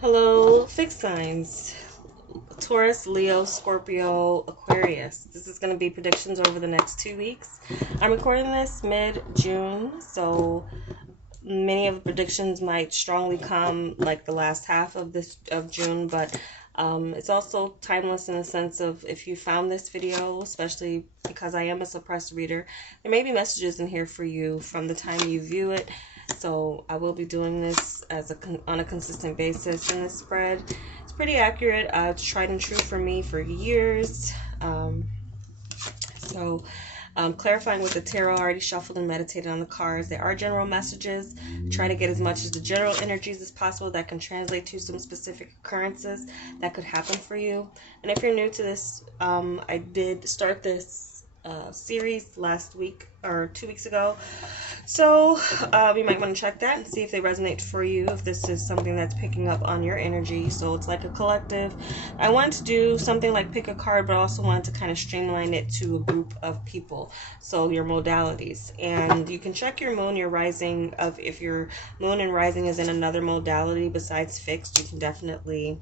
Hello, fixed signs. Taurus, Leo, Scorpio, Aquarius. This is going to be predictions over the next 2 weeks. I'm recording this mid-June, so many of the predictions might strongly come like the last half of June, but it's also timeless in the sense of if you found this video, especially because I am a suppressed reader, there may be messages in here for you from the time you view it. So I will be doing this on a consistent basis in this spread. It's pretty accurate. It's tried and true for me for years. Clarifying with the tarot, I already shuffled and meditated on the cards. There are general messages. Try to get as much of the general energies as possible that can translate to some specific occurrences that could happen for you. And if you're new to this, I did start this series last week or 2 weeks ago. So you might want to check that and see if they resonate for you, if this is something that's picking up on your energy. So it's like a collective. I wanted to do something like pick a card, but also wanted to kind of streamline it to a group of people. So your modalities. And you can check your moon, your rising, of if your moon and rising is in another modality besides fixed, you can definitely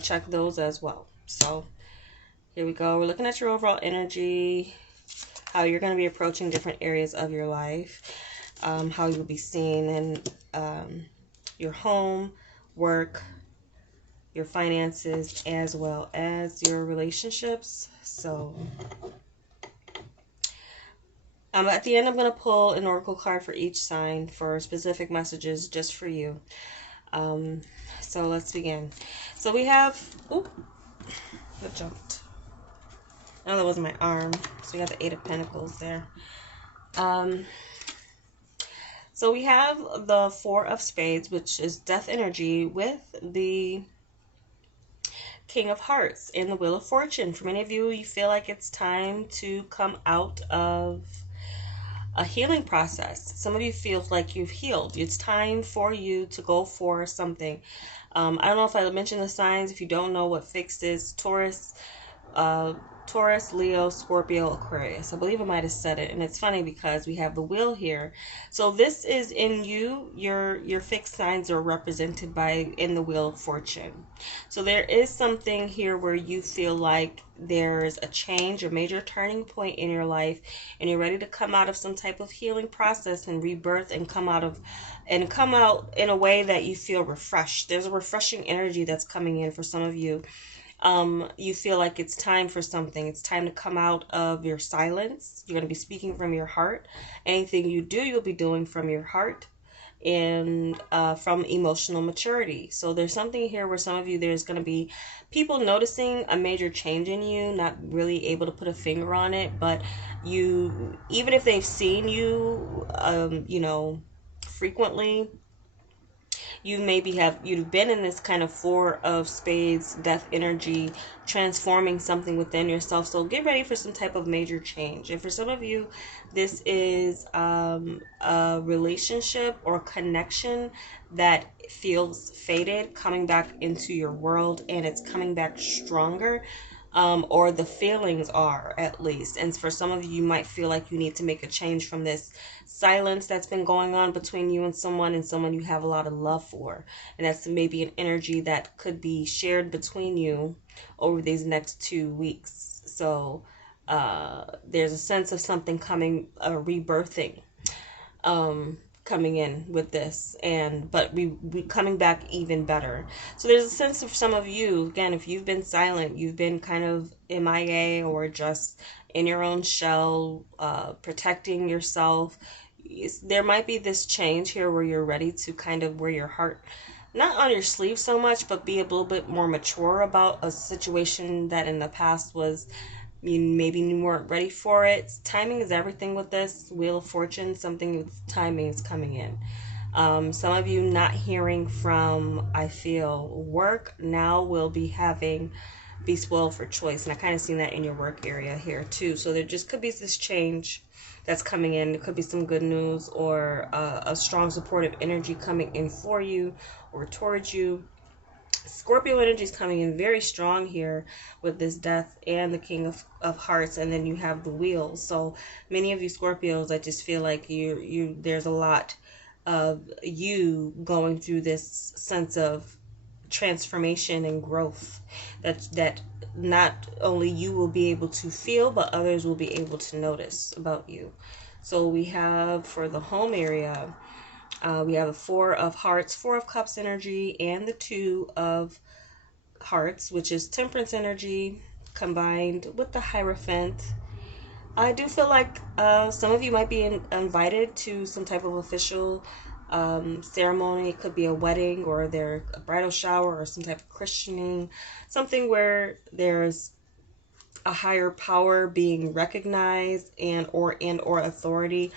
check those as well. So here we go. We're looking at your overall energy, how you're going to be approaching different areas of your life, how you'll be seen in your home, work, your finances, as well as your relationships. So at the end, I'm going to pull an oracle card for each sign for specific messages just for you. So let's begin. So we have, that jumped. Oh, that wasn't my arm. So we got the Eight of Pentacles there. So we have the Four of Spades, which is death energy, with the King of Hearts and the Wheel of Fortune. For many of you, you feel like it's time to come out of a healing process. Some of you feel like you've healed. It's time for you to go for something. I don't know if I mentioned the signs. If you don't know what fixed is, Taurus, Leo, Scorpio, Aquarius. I believe I might have said it. And it's funny because we have the wheel here. So this is in you. Your fixed signs are represented in the Wheel of Fortune. So there is something here where you feel like there's a change, a major turning point in your life, and you're ready to come out of some type of healing process and rebirth and come out in a way that you feel refreshed. There's a refreshing energy that's coming in for some of you. You feel like it's time for something. It's time to come out of your silence. You're going to be speaking from your heart. Anything you do, you'll be doing from your heart and from emotional maturity. So there's something here where some of you, there's going to be people noticing a major change in you, not really able to put a finger on it, but you, even if they've seen you, frequently, you've been in this kind of Four of Spades, death energy, transforming something within yourself. So get ready for some type of major change. And for some of you, this is a relationship or connection that feels faded coming back into your world, and it's coming back stronger. Or the feelings are, at least. And for some of you, you might feel like you need to make a change from this silence that's been going on between you and someone you have a lot of love for. And that's maybe an energy that could be shared between you over these next 2 weeks. So there's a sense of something coming, rebirthing. Coming in with this, but we coming back even better. So there's a sense of some of you, again, if you've been silent, you've been kind of MIA or just in your own shell, protecting yourself. There might be this change here where you're ready to kind of wear your heart not on your sleeve so much, but be a little bit more mature about a situation that in the past was maybe you weren't ready for it. Timing is everything with this Wheel of Fortune. Something with timing is coming in. Some of you not hearing from, I feel, work now will be spoiled for choice. And I kind of seen that in your work area here too. So there just could be this change that's coming in. It could be some good news or a strong supportive energy coming in for you or towards you. Scorpio energy is coming in very strong here with this death and the King of Hearts, and then you have the wheel. So many of you Scorpios, I just feel like there's a lot of you going through this sense of transformation and growth that not only you will be able to feel, but others will be able to notice about you. So we have, for the home area, we have the Four of Hearts, Four of Cups energy, and the Two of Hearts, which is Temperance energy, combined with the Hierophant. I do feel like some of you might be invited to some type of official ceremony. It could be a wedding, or a bridal shower, or some type of christening, something where there's a higher power being recognized and or authority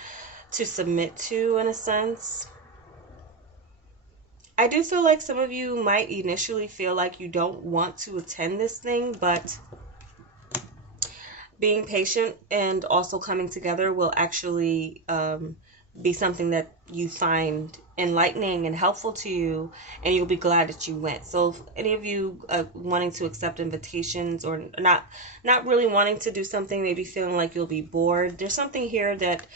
to submit to, in a sense. I do feel like some of you might initially feel like you don't want to attend this thing, but being patient and also coming together will actually be something that you find enlightening and helpful to you, and you'll be glad that you went. So if any of you wanting to accept invitations, or not really wanting to do something, maybe feeling like you'll be bored, there's something here that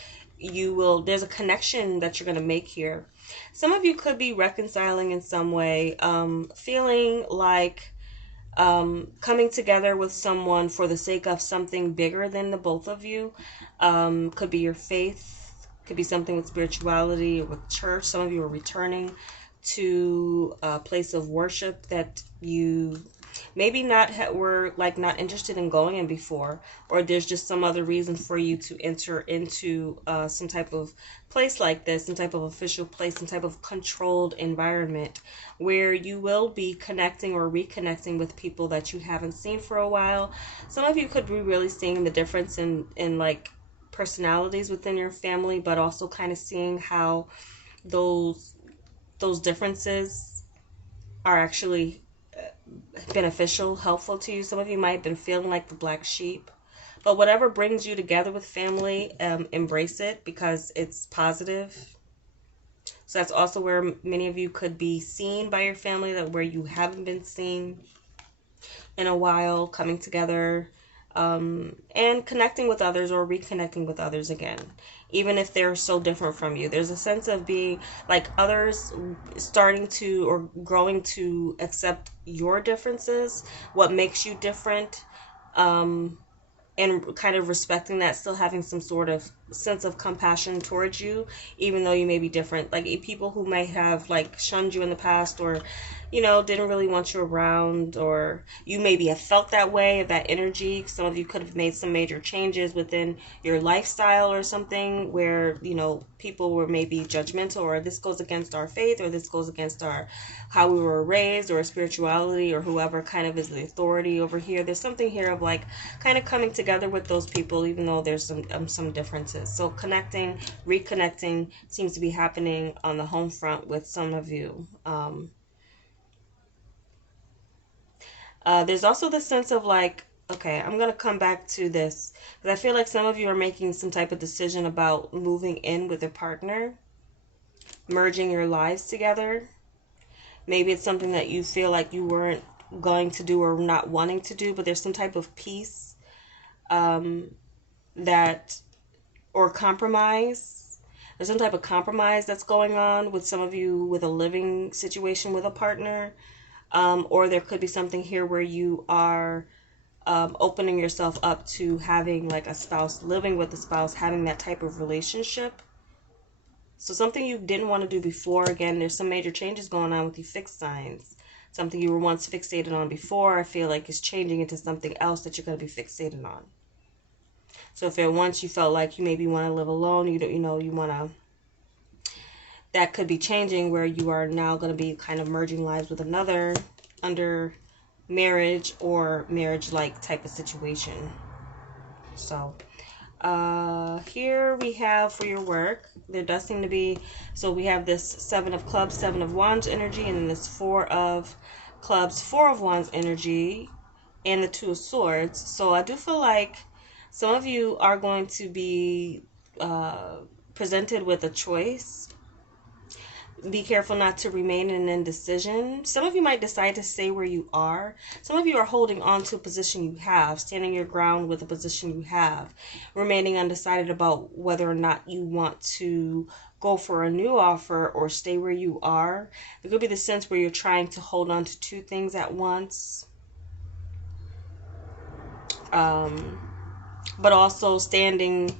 there's a connection that you're going to make here. Some of you could be reconciling in some way, feeling like coming together with someone for the sake of something bigger than the both of you. Could be your faith, could be something with spirituality or with church. Some of you are returning to a place of worship that you maybe were like not interested in going in before, or there's just some other reason for you to enter into some type of place like this, some type of official place, some type of controlled environment where you will be connecting or reconnecting with people that you haven't seen for a while. Some of you could be really seeing the difference in like personalities within your family, but also kind of seeing how those differences are actually beneficial, helpful to you. Some of you might have been feeling like the black sheep, but whatever brings you together with family, embrace it because it's positive. So that's also where many of you could be seen by your family, that where you haven't been seen in a while, coming together and connecting with others or reconnecting with others again, even if they're so different from you. There's a sense of being like others starting to or growing to accept your differences, what makes you different, and kind of respecting that, still having some sort of sense of compassion towards you, even though you may be different. Like people who might have like shunned you in the past, or didn't really want you around, or you maybe have felt that way, that energy. Some of you could have made some major changes within your lifestyle or something where, people were maybe judgmental, or this goes against our faith, or this goes against how we were raised, or spirituality, or whoever kind of is the authority over here. There's something here of like kind of coming together with those people, even though there's some differences. So connecting, reconnecting seems to be happening on the home front with some of you. There's also the sense of like, okay, I'm going to come back to this because I feel like some of you are making some type of decision about moving in with a partner, merging your lives together. Maybe it's something that you feel like you weren't going to do or not wanting to do, but there's some type of peace or compromise. There's some type of compromise that's going on with some of you with a living situation with a partner. Or there could be something here where you are opening yourself up to having like a spouse, living with a spouse, having that type of relationship. So something you didn't want to do before. Again, there's some major changes going on with you fixed signs. Something you were once fixated on before, I feel like is changing into something else that you're going to be fixated on. So if at once you felt like you maybe want to live alone, that could be changing where you are now going to be kind of merging lives with another under marriage or marriage-like type of situation. So here we have for your work, there does seem to be, so we have this Seven of Clubs, Seven of Wands energy, and then this Four of Clubs, Four of Wands energy, and the Two of Swords. So I do feel like some of you are going to be presented with a choice. Be careful not to remain in indecision. Some of you might decide to stay where you are. Some of you are holding on to a position you have, standing your ground with a position you have, remaining undecided about whether or not you want to go for a new offer or stay where you are. There could be the sense where you're trying to hold on to two things at once. But also standing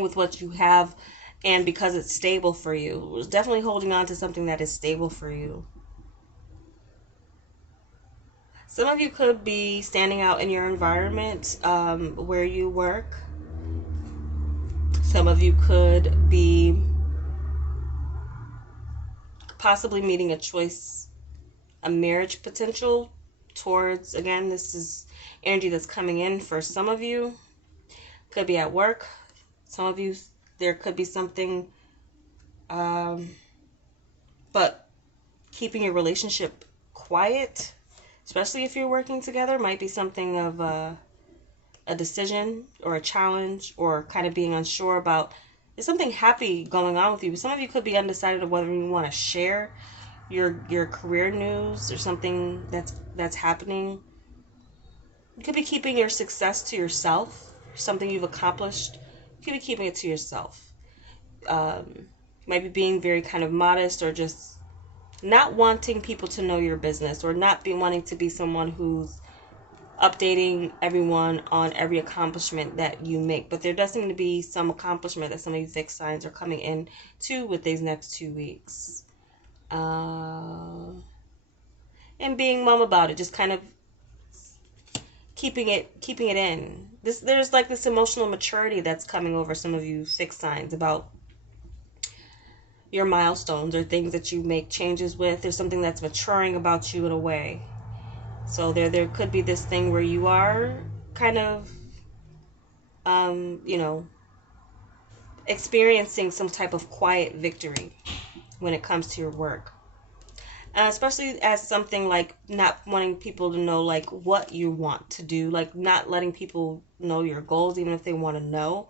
with what you have, and because it's stable for you. It's definitely holding on to something that is stable for you. Some of you could be standing out in your environment where you work. Some of you could be possibly meeting a choice, a marriage potential towards, again, this is energy that's coming in for some of you. Could be at work. Some of you, there could be something, but keeping your relationship quiet, especially if you're working together, might be something of a decision or a challenge, or kind of being unsure about, there's something happy going on with you. Some of you could be undecided of whether you want to share your career news or something that's happening. You could be keeping your success to yourself, something you've accomplished. You could be keeping it to yourself. Might be being very kind of modest, or just not wanting people to know your business, or not wanting to be someone who's updating everyone on every accomplishment that you make. But there does seem to be some accomplishment that some of you fixed signs are coming in to with these next 2 weeks. And being mum about it, just kind of keeping it in. There's like this emotional maturity that's coming over some of you fixed signs about your milestones or things that you make changes with. There's something that's maturing about you in a way. So there could be this thing where you are kind of experiencing some type of quiet victory when it comes to your work. Especially as something like not wanting people to know like what you want to do, like not letting people know your goals, even if they want to know.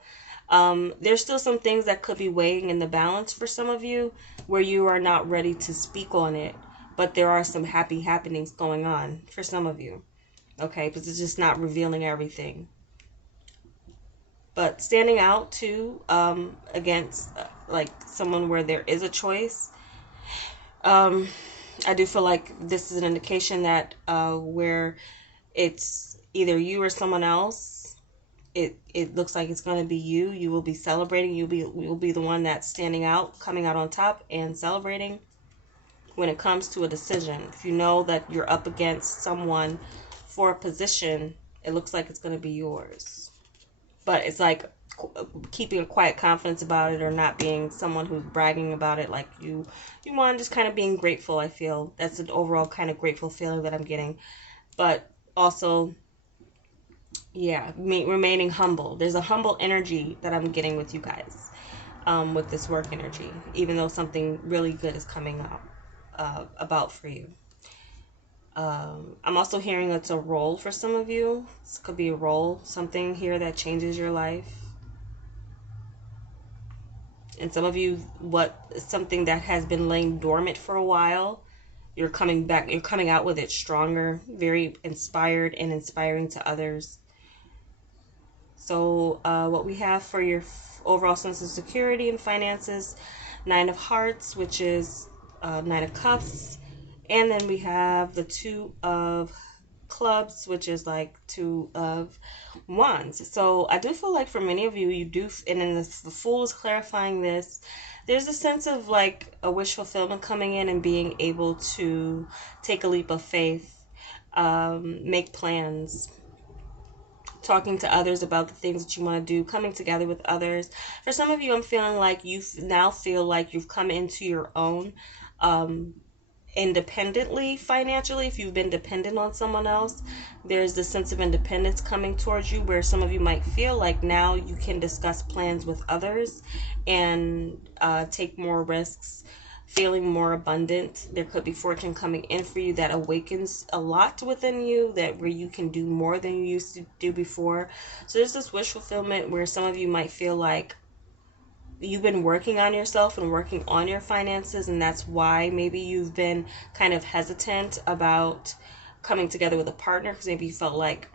There's still some things that could be weighing in the balance for some of you where you are not ready to speak on it, but there are some happy happenings going on for some of you. Okay, but it's just not revealing everything. But standing out too against like someone where there is a choice. I do feel like this is an indication that where it's either you or someone else, it looks like it's going to be you. You will be celebrating. You will be the one that's standing out, coming out on top and celebrating when it comes to a decision. If you know that you're up against someone for a position, it looks like it's going to be yours. But it's like keeping a quiet confidence about it, or not being someone who's bragging about it. Like you want, just kind of being grateful. I feel that's an overall kind of grateful feeling that I'm getting. But also, yeah, remaining humble. There's a humble energy that I'm getting with you guys with this work energy, even though something really good is coming up about for you. I'm also hearing it's a role for some of you. This could be a role, something here that changes your life. And some of you, something that has been laying dormant for a while, you're coming back, you're coming out with it stronger, very inspired and inspiring to others. So what we have for your overall sense of security and finances, 9 of Hearts, which is 9 of Cups. And then we have the 2 of Clubs, which is like 2 of Wands. So I do feel like for many of you, you do, and then the Fool is clarifying this, there's a sense of like a wish fulfillment coming in and being able to take a leap of faith, make plans, talking to others about the things that you want to do, coming together with others. For some of you, I'm feeling like you now feel like you've come into your own independently financially. If you've been dependent on someone else, there's this sense of independence coming towards you, where some of you might feel like now you can discuss plans with others and take more risks, feeling more abundant. There could be fortune coming in for you that awakens a lot within you, that where you can do more than you used to do before. So there's this wish fulfillment where some of you might feel like you've been working on yourself and working on your finances, and that's why maybe you've been kind of hesitant about coming together with a partner, because maybe you felt like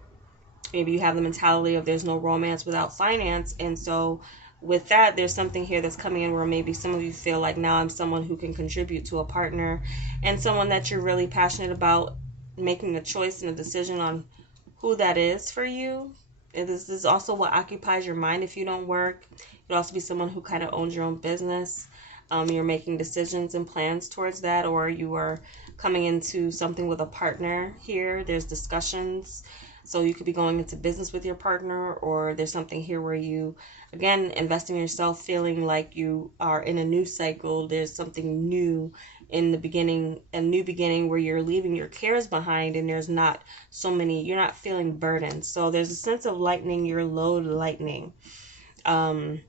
maybe you have the mentality of there's no romance without finance. And so with that, there's something here that's coming in where maybe some of you feel like, now I'm someone who can contribute to a partner, and someone that you're really passionate about making a choice and a decision on who that is for you. And this is also what occupies your mind if you don't work. You'd also be someone who kind of owns your own business. You're making decisions and plans towards that, or you are coming into something with a partner here. There's discussions. So you could be going into business with your partner, or there's something here where you, again, investing in yourself, feeling like you are in a new cycle. There's something new in the beginning, a new beginning where you're leaving your cares behind, and there's not so many, you're not feeling burdened. So there's a sense of lightening your load, lightening. Some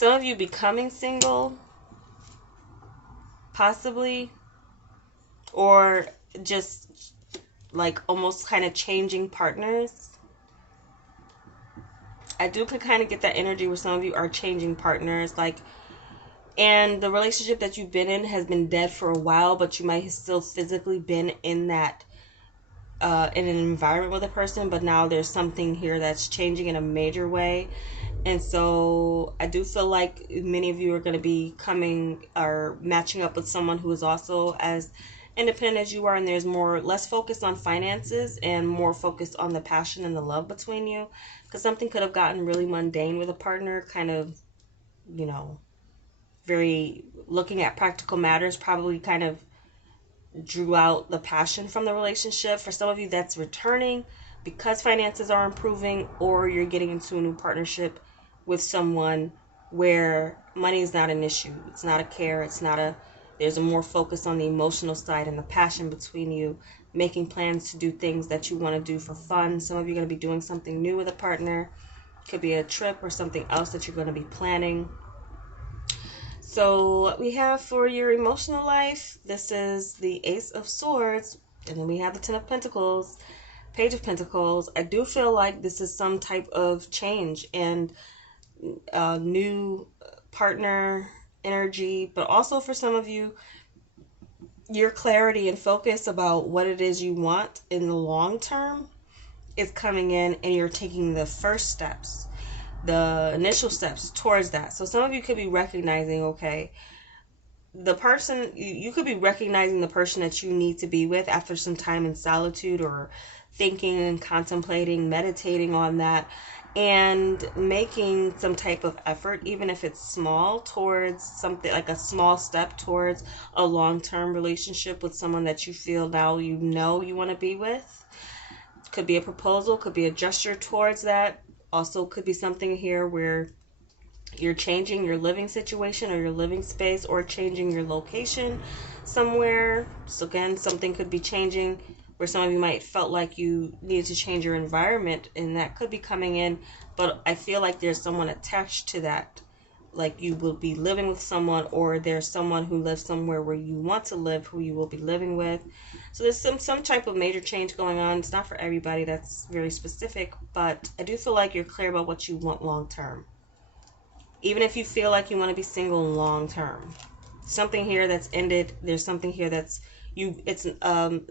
of you becoming single, possibly, or just like almost kind of changing partners. I do kind of get that energy where some of you are changing partners, like, and the relationship that you've been in has been dead for a while, but you might have still physically been in that in an environment with a person, but now there's something here that's changing in a major way. And so I do feel like many of you are going to be coming or matching up with someone who is also as independent as you are, and there's less focus on finances and more focus on the passion and the love between you, because something could have gotten really mundane with a partner, kind of, you know, very looking at practical matters, probably kind of drew out the passion from the relationship. For some of you, that's returning because finances are improving, or you're getting into a new partnership with someone where money is not an issue. It's not a care. There's a more focus on the emotional side and the passion between you, making plans to do things that you want to do for fun. Some of you are going to be doing something new with a partner. Could be a trip or something else that you're going to be planning. So what we have for your emotional life, this is the Ace of Swords, and then we have the Ten of Pentacles, Page of Pentacles. I do feel like this is some type of change and new partner energy, but also for some of you, your clarity and focus about what it is you want in the long term is coming in, and you're taking the first steps, the initial steps towards that. So some of you could be recognizing, okay, the person, you could be recognizing the person that you need to be with after some time in solitude, or thinking and contemplating, meditating on that, and making some type of effort, even if it's small, towards something, like a small step towards a long-term relationship with someone that you feel now you know you want to be with. Could be a proposal, could be a gesture towards that. Also could be something here where you're changing your living situation or your living space, or changing your location somewhere. So again, something could be changing where some of you might felt like you needed to change your environment, and that could be coming in. But I feel like there's someone attached to that. Like you will be living with someone, or there's someone who lives somewhere where you want to live, who you will be living with. So there's some type of major change going on. It's not for everybody, that's very specific, but I do feel like you're clear about what you want long term. Even if you feel like you want to be single long term, something here that's ended, there's something here that's it's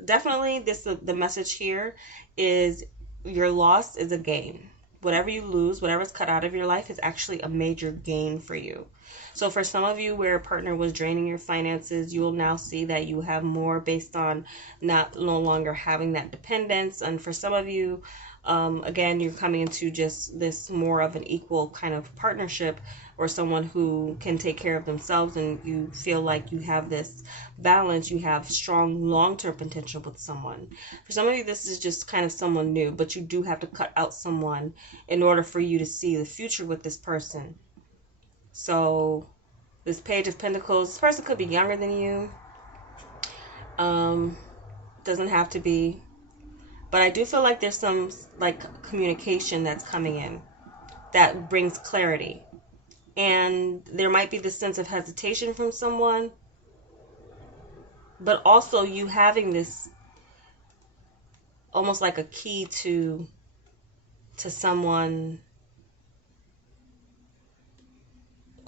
definitely this, the message here is your loss is a gain. Whatever you lose, whatever's cut out of your life, is actually a major gain for you. So for some of you where a partner was draining your finances, you will now see that you have more based on no longer having that dependence. And for some of you, again, you're coming into just this more of an equal kind of partnership, or someone who can take care of themselves, and you feel like you have this balance, you have strong long-term potential with someone. For some of you, this is just kind of someone new, but you do have to cut out someone in order for you to see the future with this person. So this Page of Pentacles, this person could be younger than you. Doesn't have to be. But I do feel like there's some like communication that's coming in that brings clarity. And there might be this sense of hesitation from someone, but also you having this almost like a key to someone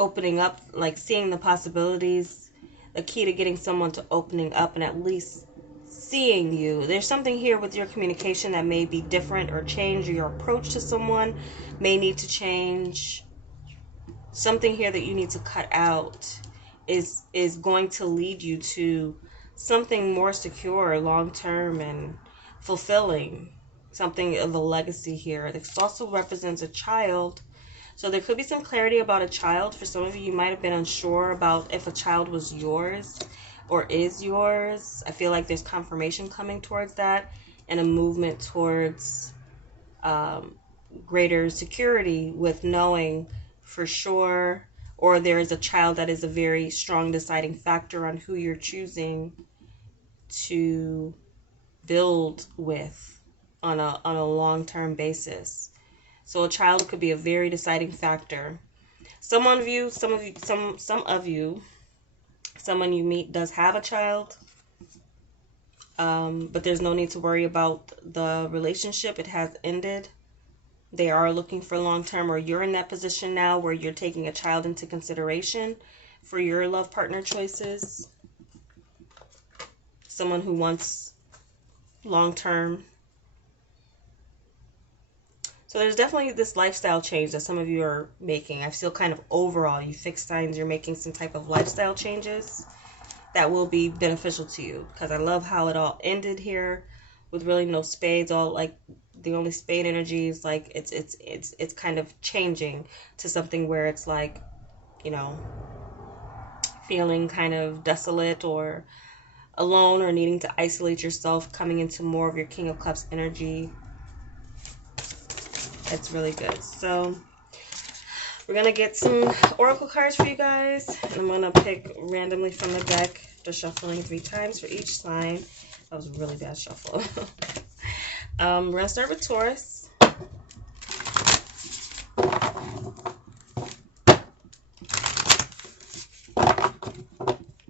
opening up, like seeing the possibilities, the key to getting someone to opening up and at least seeing you. There's something here with your communication that may be different or change, or your approach to someone may need to change. Something here that you need to cut out is going to lead you to something more secure, long-term, and fulfilling. Something of a legacy here. This also represents a child. So there could be some clarity about a child. For some of you, you might have been unsure about if a child was yours or is yours. I feel like there's confirmation coming towards that, and a movement towards greater security with knowing for sure, or there is a child that is a very strong deciding factor on who you're choosing to build with on a long-term basis. So a child could be a very deciding factor. Someone you meet does have a child, but there's no need to worry about the relationship. It has ended. They are looking for long-term, or you're in that position now where you're taking a child into consideration for your love partner choices. Someone who wants long-term. So there's definitely this lifestyle change that some of you are making. I feel kind of overall, you fixed signs, you're making some type of lifestyle changes that will be beneficial to you. Because I love how it all ended here with really no spades. All like the only spade energy is like it's kind of changing to something where it's like, you know, feeling kind of desolate or alone or needing to isolate yourself, coming into more of your King of Cups energy. That's really good. So we're going to get some oracle cards for you guys. And I'm going to pick randomly from the deck, just shuffling 3 times for each sign. That was a really bad shuffle. We're going to start with Taurus.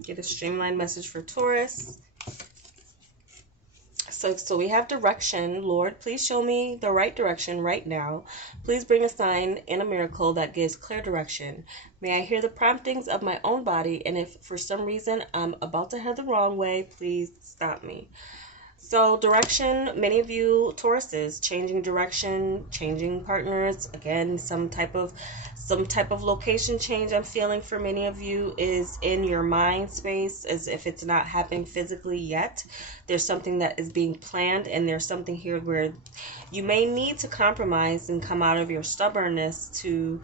Get a streamlined message for Taurus. So we have direction. Lord, please show me the right direction right now. Please bring a sign and a miracle that gives clear direction. May I hear the promptings of my own body, and if for some reason I'm about to head the wrong way, please stop me. So direction, many of you Tauruses, changing direction, changing partners, again, some type of location change I'm feeling for many of you is in your mind space, as if it's not happening physically yet. There's something that is being planned, and there's something here where you may need to compromise and come out of your stubbornness to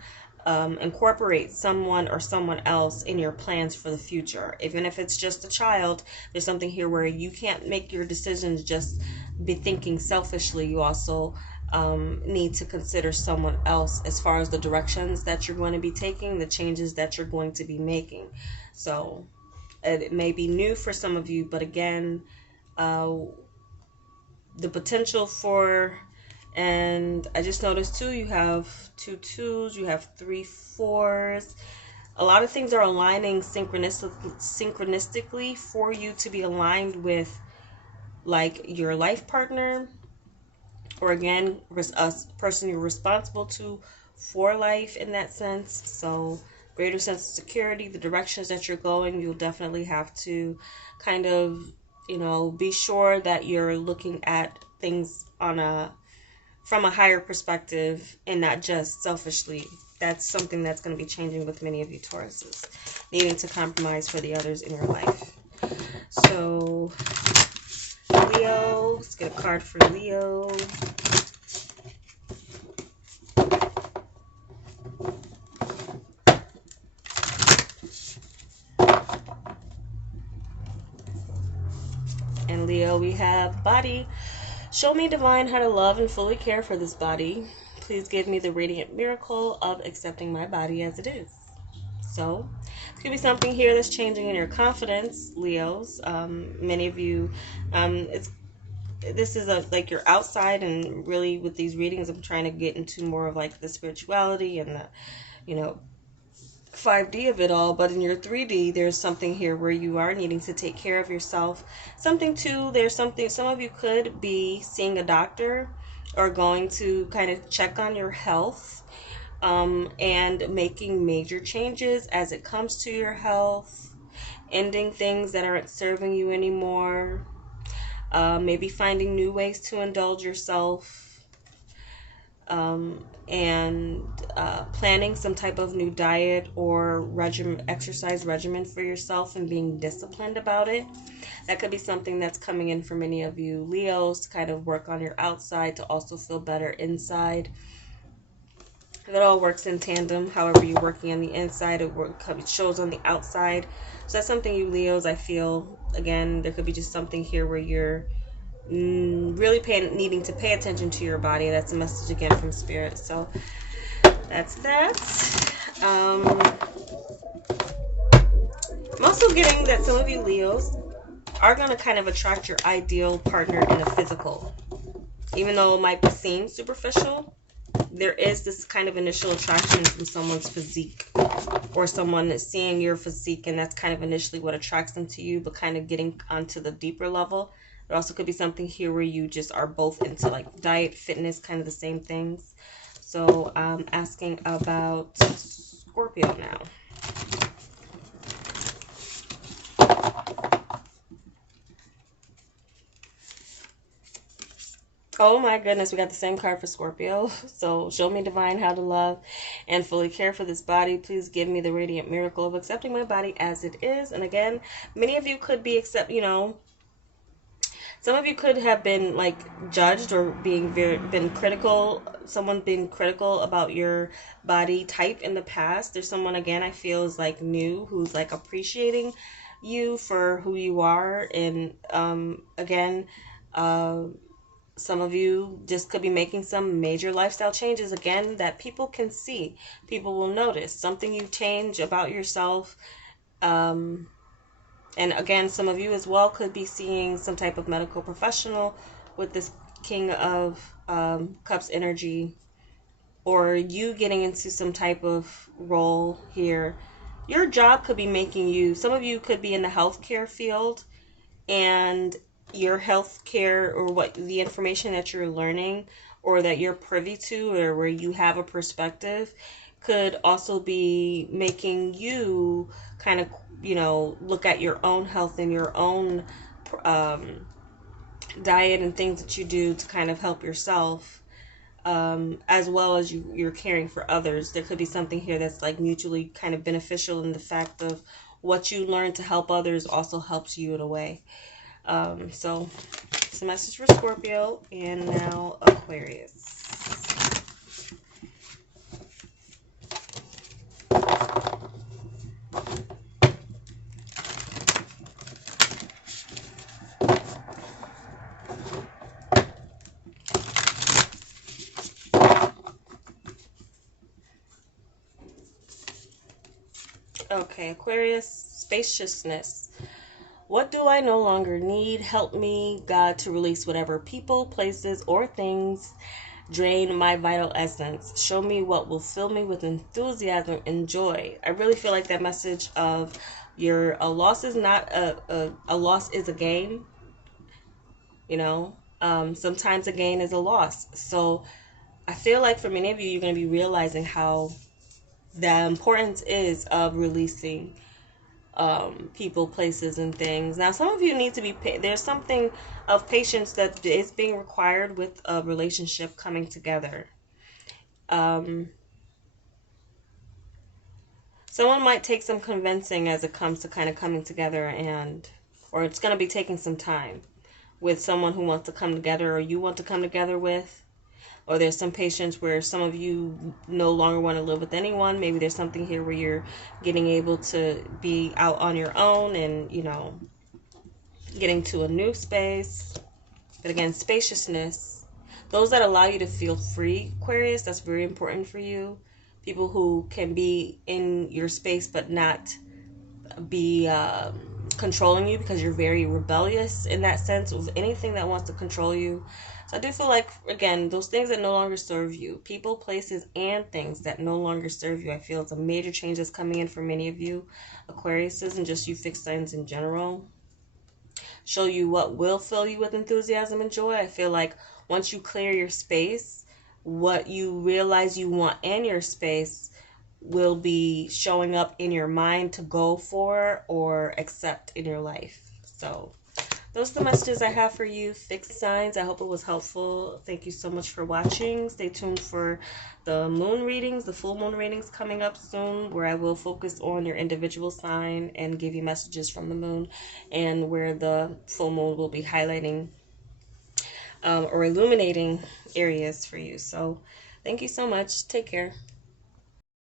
incorporate someone or someone else in your plans for the future. Even if it's just a child, there's something here where you can't make your decisions just be thinking selfishly. You also need to consider someone else as far as the directions that you're going to be taking, the changes that you're going to be making. So it may be new for some of you, but again, the potential for, and I just noticed too, you have 2 2s, you have 3 4s. A lot of things are aligning synchronistically for you to be aligned with, like, your life partner, or again, a person you're responsible to for life in that sense. So greater sense of security, the directions that you're going, you'll definitely have to kind of, you know, be sure that you're looking at things from a higher perspective and not just selfishly. That's something that's going to be changing with many of you Tauruses, needing to compromise for the others in your life. So Leo, let's get a card for Leo. And Leo, we have body. Show me, divine, how to love and fully care for this body. Please give me the radiant miracle of accepting my body as it is. So it's going to be something here that's changing in your confidence, Leos. Many of you, this is like you're outside, and really with these readings, I'm trying to get into more of like the spirituality and the, you know, 5D of it all. But in your 3D, there's something here where you are needing to take care of yourself. Something too, there's something, some of you could be seeing a doctor or going to kind of check on your health. and making major changes as it comes to your health, ending things that aren't serving you anymore, maybe finding new ways to indulge yourself, and planning some type of new diet or exercise regimen for yourself and being disciplined about it. That could be something that's coming in for many of you Leos, to kind of work on your outside to also feel better inside. It all works in tandem. However you're working on the inside, it shows on the outside. So that's something you Leos, I feel, again, there could be just something here where you're really needing to pay attention to your body. That's a message again from Spirit. So that's that. I'm also getting that some of you Leos are going to kind of attract your ideal partner in a physical. Even though it might seem superficial, there is this kind of initial attraction from someone's physique, or someone that's seeing your physique, and that's kind of initially what attracts them to you, but kind of getting onto the deeper level. There also could be something here where you just are both into like diet, fitness, kind of the same things. So I'm asking about Scorpio now. Oh my goodness, we got the same card for Scorpio. So, show me, divine, how to love and fully care for this body. Please give me the radiant miracle of accepting my body as it is. And again, many of you could be some of you could have been like judged or been critical, someone being critical about your body type in the past. There's someone, again, I feel is like new, who's like appreciating you for who you are. And again, some of you just could be making some major lifestyle changes, again, that people can see. People will notice something you change about yourself. And again, some of you as well could be seeing some type of medical professional with this King of Cups energy, or you getting into some type of role here. Your job could be making you, some of you could be in the healthcare field, and your healthcare, or what the information that you're learning or that you're privy to, or where you have a perspective, could also be making you kind of, look at your own health and your own diet and things that you do to kind of help yourself, as well as you're caring for others. There could be something here that's like mutually kind of beneficial in the fact of what you learn to help others also helps you in a way. So it's a message for Scorpio, and now Aquarius. Okay, Aquarius, spaciousness. What do I no longer need? Help me, God, to release whatever people, places, or things drain my vital essence. Show me what will fill me with enthusiasm and joy. I really feel like that message of a loss is not a loss is a gain. Sometimes a gain is a loss. So I feel like for many of you, you're going to be realizing how the importance is of releasing people, places, and things. Now, some of you need to be there's something of patience that is being required with a relationship coming together. Someone might take some convincing as it comes to kind of coming together, or it's going to be taking some time with someone who wants to come together, or you want to come together with. Or there's some patience where some of you no longer want to live with anyone. Maybe there's something here where you're getting able to be out on your own and, getting to a new space. But again, spaciousness. Those that allow you to feel free, Aquarius, that's very important for you. People who can be in your space but not be controlling you, because you're very rebellious in that sense of anything that wants to control you. So I do feel like, again, those things that no longer serve you, people, places, and things that no longer serve you, I feel it's a major change that's coming in for many of you Aquariuses, and just you fixed signs in general. Show you what will fill you with enthusiasm and joy. I feel like once you clear your space, what you realize you want in your space will be showing up in your mind to go for or accept in your life. So those are the messages I have for you, fixed signs. I hope it was helpful. Thank you so much for watching. Stay tuned for the moon readings, the full moon readings coming up soon, where I will focus on your individual sign and give you messages from the moon, and where the full moon will be highlighting or illuminating areas for you. So thank you so much. Take care.